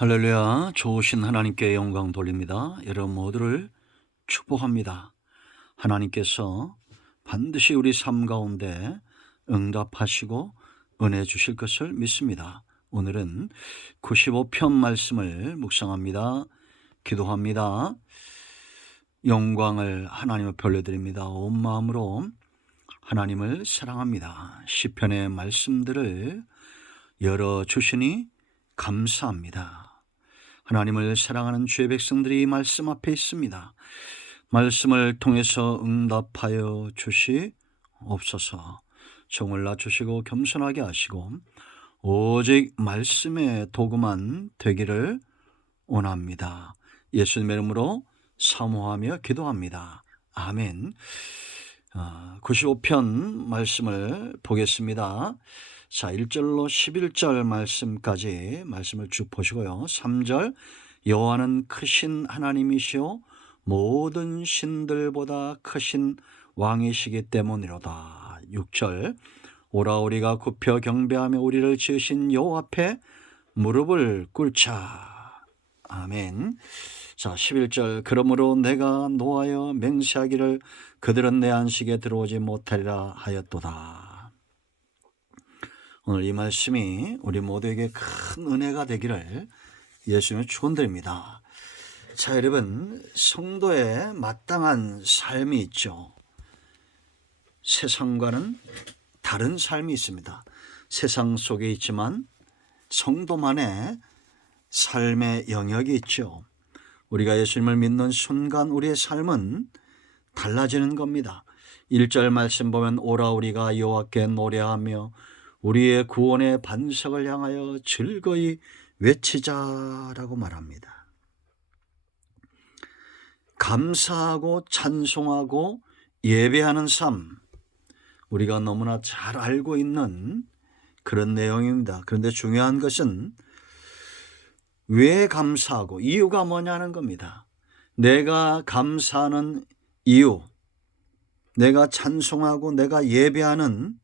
할렐루야. 좋으신 하나님께 영광 돌립니다. 여러분 모두를 축복합니다. 하나님께서 반드시 우리 삶 가운데 응답하시고 은혜 주실 것을 믿습니다. 오늘은 95편 말씀을 묵상합니다. 기도합니다. 영광을 하나님을 돌려드립니다. 온 마음으로 하나님을 사랑합니다. 시편의 말씀들을 열어주시니 감사합니다. 하나님을 사랑하는 주의 백성들이 말씀 앞에 있습니다. 말씀을 통해서 응답하여 주시옵소서. 종을 낮추시고 겸손하게 하시고 오직 말씀의 도구만 되기를 원합니다. 예수님의 이름으로 사모하며 기도합니다. 아멘. 95편 말씀을 보겠습니다. 자, 1절로 11절 말씀까지 말씀을 쭉 보시고요. 3절, 여호와는 크신 하나님이시오 모든 신들보다 크신 왕이시기 때문이로다. 6절, 오라 우리가 굽혀 경배하며 우리를 지으신 여호와 앞에 무릎을 꿇자. 아멘. 자, 11절, 그러므로 내가 노하여 맹세하기를 그들은 내 안식에 들어오지 못하리라 하였도다. 오늘 이 말씀이 우리 모두에게 큰 은혜가 되기를 예수님의 축원드립니다. 자, 여러분, 성도의 마땅한 삶이 있죠. 세상과는 다른 삶이 있습니다. 세상 속에 있지만 성도만의 삶의 영역이 있죠. 우리가 예수님을 믿는 순간 우리의 삶은 달라지는 겁니다. 1절 말씀 보면 오라 우리가 여호와께 노래하며 우리의 구원의 반석을 향하여 즐거이 외치자라고 말합니다. 감사하고 찬송하고 예배하는 삶, 우리가 너무나 잘 알고 있는 그런 내용입니다. 그런데 중요한 것은 왜 감사하고 이유가 뭐냐는 겁니다. 내가 감사하는 이유, 내가 찬송하고 내가 예배하는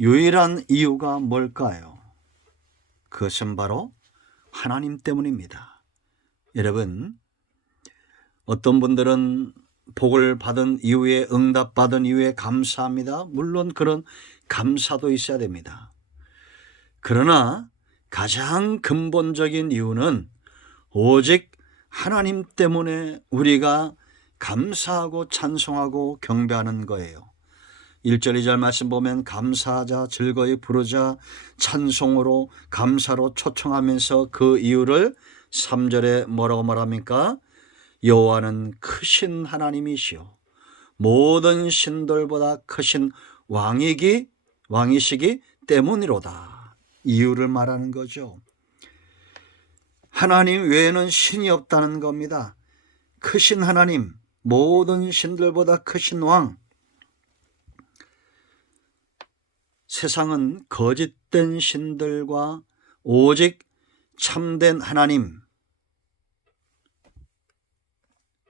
유일한 이유가 뭘까요? 그것은 바로 하나님 때문입니다. 여러분, 어떤 분들은 복을 받은 이후에 응답받은 이후에 감사합니다. 물론 그런 감사도 있어야 됩니다. 그러나 가장 근본적인 이유는 오직 하나님 때문에 우리가 감사하고 찬송하고 경배하는 거예요. 1절 2절 말씀 보면 감사하자 즐거이 부르자 찬송으로 감사로 초청하면서 그 이유를 3절에 뭐라고 말합니까? 여호와는 크신 하나님이시오 모든 신들보다 크신 왕이시기 때문이로다. 이유를 말하는 거죠. 하나님 외에는 신이 없다는 겁니다. 크신 하나님, 모든 신들보다 크신 왕. 세상은 거짓된 신들과 오직 참된 하나님,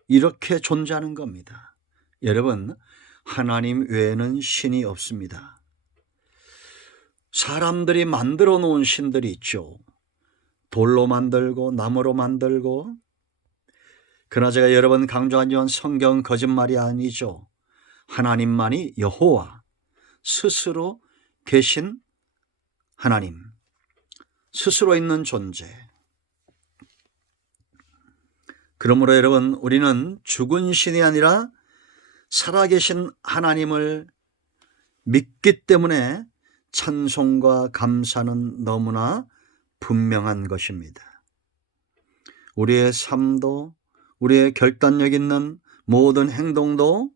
이렇게 존재하는 겁니다. 여러분, 하나님 외에는 신이 없습니다. 사람들이 만들어 놓은 신들이 있죠. 돌로 만들고 나무로 만들고. 그러나 제가 여러 번 강조한 건 성경 거짓말이 아니죠. 하나님만이 여호와, 스스로 계신 하나님, 스스로 있는 존재. 그러므로 여러분, 우리는 죽은 신이 아니라 살아계신 하나님을 믿기 때문에 찬송과 감사는 너무나 분명한 것입니다. 우리의 삶도 우리의 결단력 있는 모든 행동도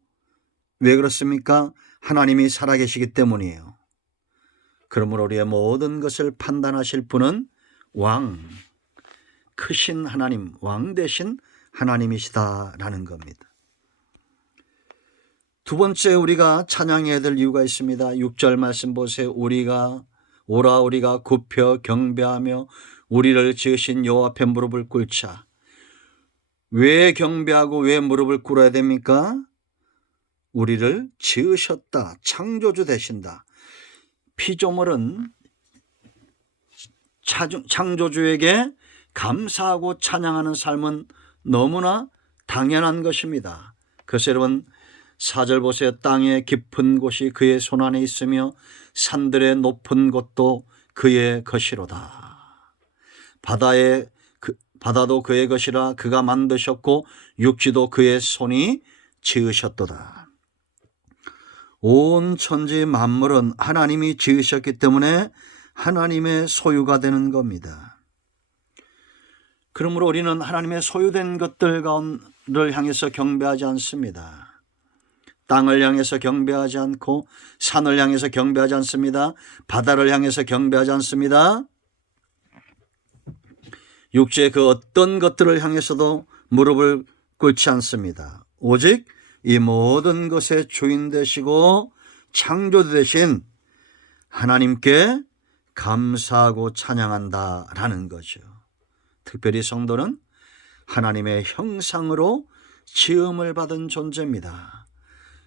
왜 그렇습니까? 하나님이 살아계시기 때문이에요. 그러므로 우리의 모든 것을 판단하실 분은 왕, 크신 하나님, 왕 되신 하나님이시다라는 겁니다. 두 번째 우리가 찬양해야 될 이유가 있습니다. 6절 말씀 보세요. 오라 우리가 굽혀 경배하며 우리를 지으신 여호와 앞에 무릎을 꿇자. 왜 경배하고 왜 무릎을 꿇어야 됩니까? 우리를 지으셨다. 창조주 되신다. 피조물은 창조주에게 감사하고 찬양하는 삶은 너무나 당연한 것입니다. 그래서 여러분 4절 보세요. 땅의 깊은 곳이 그의 손안에 있으며 산들의 높은 곳도 그의 것이로다. 바다도 그의 것이라 그가 만드셨고 육지도 그의 손이 지으셨도다. 온 천지 만물은 하나님이 지으셨기 때문에 하나님의 소유가 되는 겁니다. 그러므로 우리는 하나님의 소유된 것들을 향해서 경배하지 않습니다. 땅을 향해서 경배하지 않고 산을 향해서 경배하지 않습니다. 바다를 향해서 경배하지 않습니다. 육지의 그 어떤 것들을 향해서도 무릎을 꿇지 않습니다. 오직 이 모든 것의 주인 되시고 창조주 되신 하나님께 감사하고 찬양한다라는 거죠. 특별히 성도는 하나님의 형상으로 지음을 받은 존재입니다.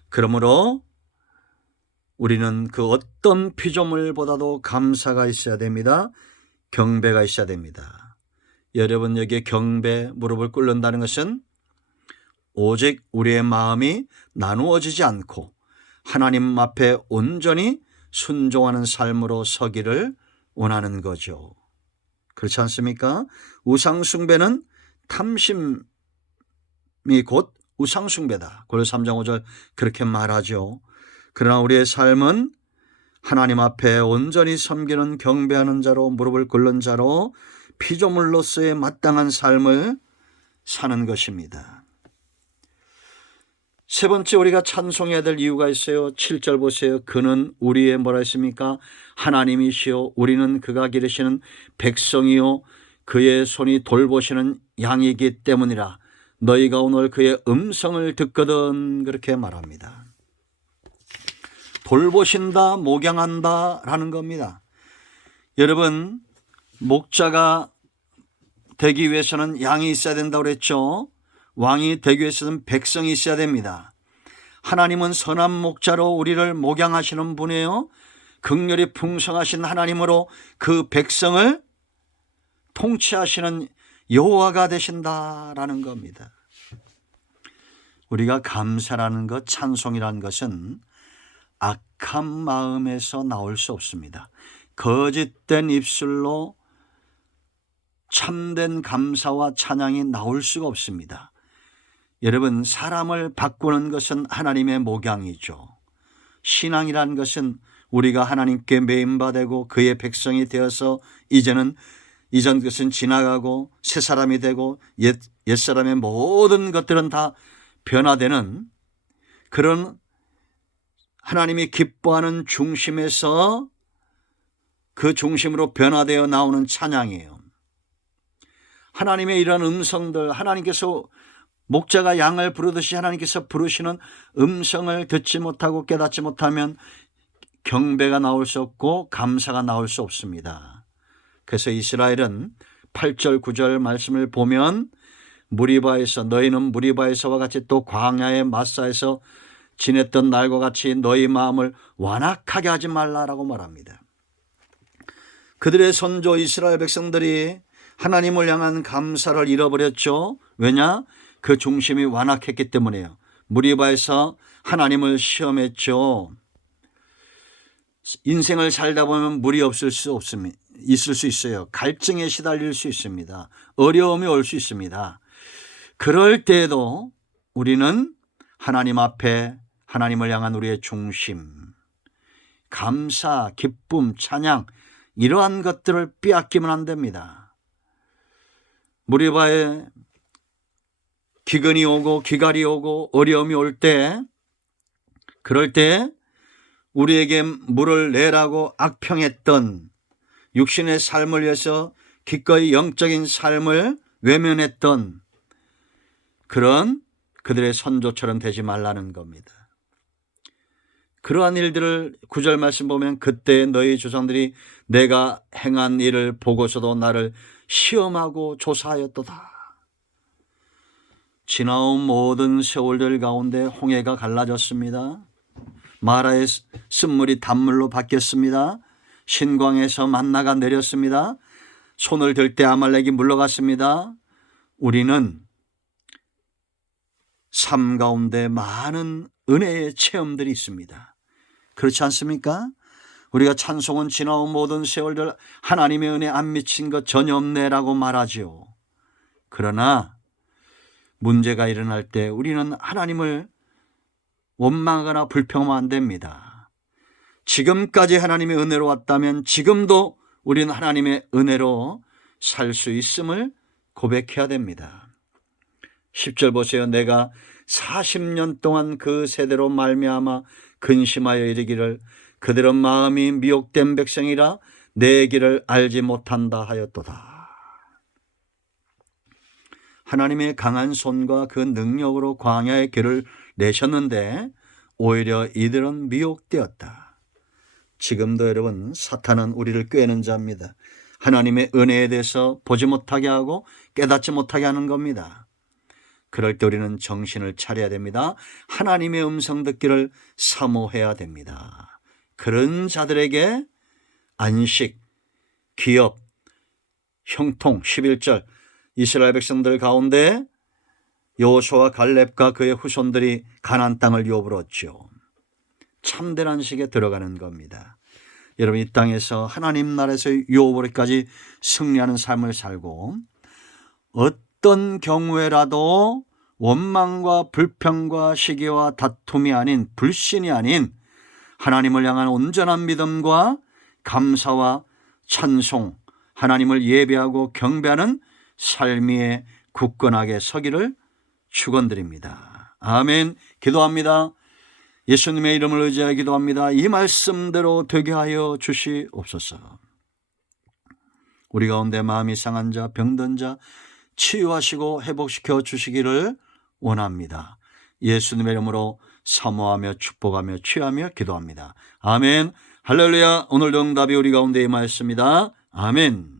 그러므로 우리는 그 어떤 피조물보다도 감사가 있어야 됩니다. 경배가 있어야 됩니다. 여러분, 여기에 경배, 무릎을 꿇는다는 것은 오직 우리의 마음이 나누어지지 않고 하나님 앞에 온전히 순종하는 삶으로 서기를 원하는 거죠. 그렇지 않습니까? 우상숭배는 탐심이 곧 우상숭배다. 고린도서 3장 5절 그렇게 말하죠. 그러나 우리의 삶은 하나님 앞에 온전히 섬기는 경배하는 자로, 무릎을 꿇는 자로 피조물로서의 마땅한 삶을 사는 것입니다. 세 번째, 우리가 찬송해야 될 이유가 있어요. 7절 보세요. 그는 우리의 뭐라 했습니까? 하나님이시요 우리는 그가 기르시는 백성이요 그의 손이 돌보시는 양이기 때문이라. 너희가 오늘 그의 음성을 듣거든. 그렇게 말합니다. 돌보신다, 목양한다 라는 겁니다. 여러분, 목자가 되기 위해서는 양이 있어야 된다고 그랬죠. 왕이 되기 위해서는 백성이 있어야 됩니다. 하나님은 선한 목자로 우리를 목양하시는 분이에요. 긍휼이 풍성하신 하나님으로 그 백성을 통치하시는 여호와가 되신다라는 겁니다. 우리가 감사라는 것, 찬송이라는 것은 악한 마음에서 나올 수 없습니다. 거짓된 입술로 참된 감사와 찬양이 나올 수가 없습니다. 여러분, 사람을 바꾸는 것은 하나님의 목양이죠. 신앙이라는 것은 우리가 하나님께 메인바되고 그의 백성이 되어서 이제는 이전 것은 지나가고 새 사람이 되고 옛사람의 모든 것들은 다 변화되는 그런 하나님이 기뻐하는 중심에서 그 중심으로 변화되어 나오는 찬양이에요. 하나님의 이런 음성들, 하나님께서 목자가 양을 부르듯이 하나님께서 부르시는 음성을 듣지 못하고 깨닫지 못하면 경배가 나올 수 없고 감사가 나올 수 없습니다. 그래서 이스라엘은 8절 9절 말씀을 보면 무리바에서, 너희는 무리바에서와 같이 또 광야의 마사에서 지냈던 날과 같이 너희 마음을 완악하게 하지 말라라고 말합니다. 그들의 선조 이스라엘 백성들이 하나님을 향한 감사를 잃어버렸죠. 왜냐? 그 중심이 완악했기 때문이에요. 무리바에서 하나님을 시험했죠. 인생을 살다 보면 물이 없을 수 없습니다. 있을 수 있어요. 갈증에 시달릴 수 있습니다. 어려움이 올 수 있습니다. 그럴 때에도 우리는 하나님 앞에 하나님을 향한 우리의 중심, 감사, 기쁨, 찬양 이러한 것들을 빼앗기면 안 됩니다. 무리바에 기근이 오고 기갈이 오고 어려움이 올 때, 그럴 때 우리에게 물을 내라고 악평했던 육신의 삶을 위해서 기꺼이 영적인 삶을 외면했던 그런 그들의 선조처럼 되지 말라는 겁니다. 그러한 일들을 9절 말씀 보면 그때 너희 조상들이 내가 행한 일을 보고서도 나를 시험하고 조사하였도다. 지나온 모든 세월들 가운데 홍해가 갈라졌습니다. 마라의 쓴물이 단물로 바뀌었습니다. 신광에서 만나가 내렸습니다. 손을 들 때 아말렉이 물러갔습니다. 우리는 삶 가운데 많은 은혜의 체험들이 있습니다. 그렇지 않습니까? 우리가 찬송은 지나온 모든 세월들 하나님의 은혜 안 미친 것 전혀 없네라고 말하지요. 그러나 문제가 일어날 때 우리는 하나님을 원망하거나 불평하면 안 됩니다. 지금까지 하나님의 은혜로 왔다면 지금도 우리는 하나님의 은혜로 살 수 있음을 고백해야 됩니다. 10절 보세요. 내가 40년 동안 그 세대로 말미암아 근심하여 이르기를 그들은 마음이 미혹된 백성이라 내 길을 알지 못한다 하였도다. 하나님의 강한 손과 그 능력으로 광야의 길을 내셨는데 오히려 이들은 미혹되었다. 지금도 여러분 사탄은 우리를 꾀는 자입니다. 하나님의 은혜에 대해서 보지 못하게 하고 깨닫지 못하게 하는 겁니다. 그럴 때 우리는 정신을 차려야 됩니다. 하나님의 음성 듣기를 사모해야 됩니다. 그런 자들에게 안식, 기업, 형통 11절 이스라엘 백성들 가운데 여호수아와 갈렙과 그의 후손들이 가나안 땅을 유업으로 얻죠. 참된 안식에 들어가는 겁니다. 여러분 이 땅에서 하나님 나라에서 유업으로까지 승리하는 삶을 살고 어떤 경우에라도 원망과 불평과 시기와 다툼이 아닌 불신이 아닌 하나님을 향한 온전한 믿음과 감사와 찬송, 하나님을 예배하고 경배하는 삶 위에 굳건하게 서기를 축원드립니다. 아멘. 기도합니다. 예수님의 이름을 의지하여 기도합니다. 이 말씀대로 되게 하여 주시옵소서. 우리 가운데 마음이 상한 자, 병든 자 치유하시고 회복시켜 주시기를 원합니다. 예수님의 이름으로 사모하며 축복하며 취하며 기도합니다. 아멘. 할렐루야. 오늘도 응답이 우리 가운데 임하였습니다. 아멘.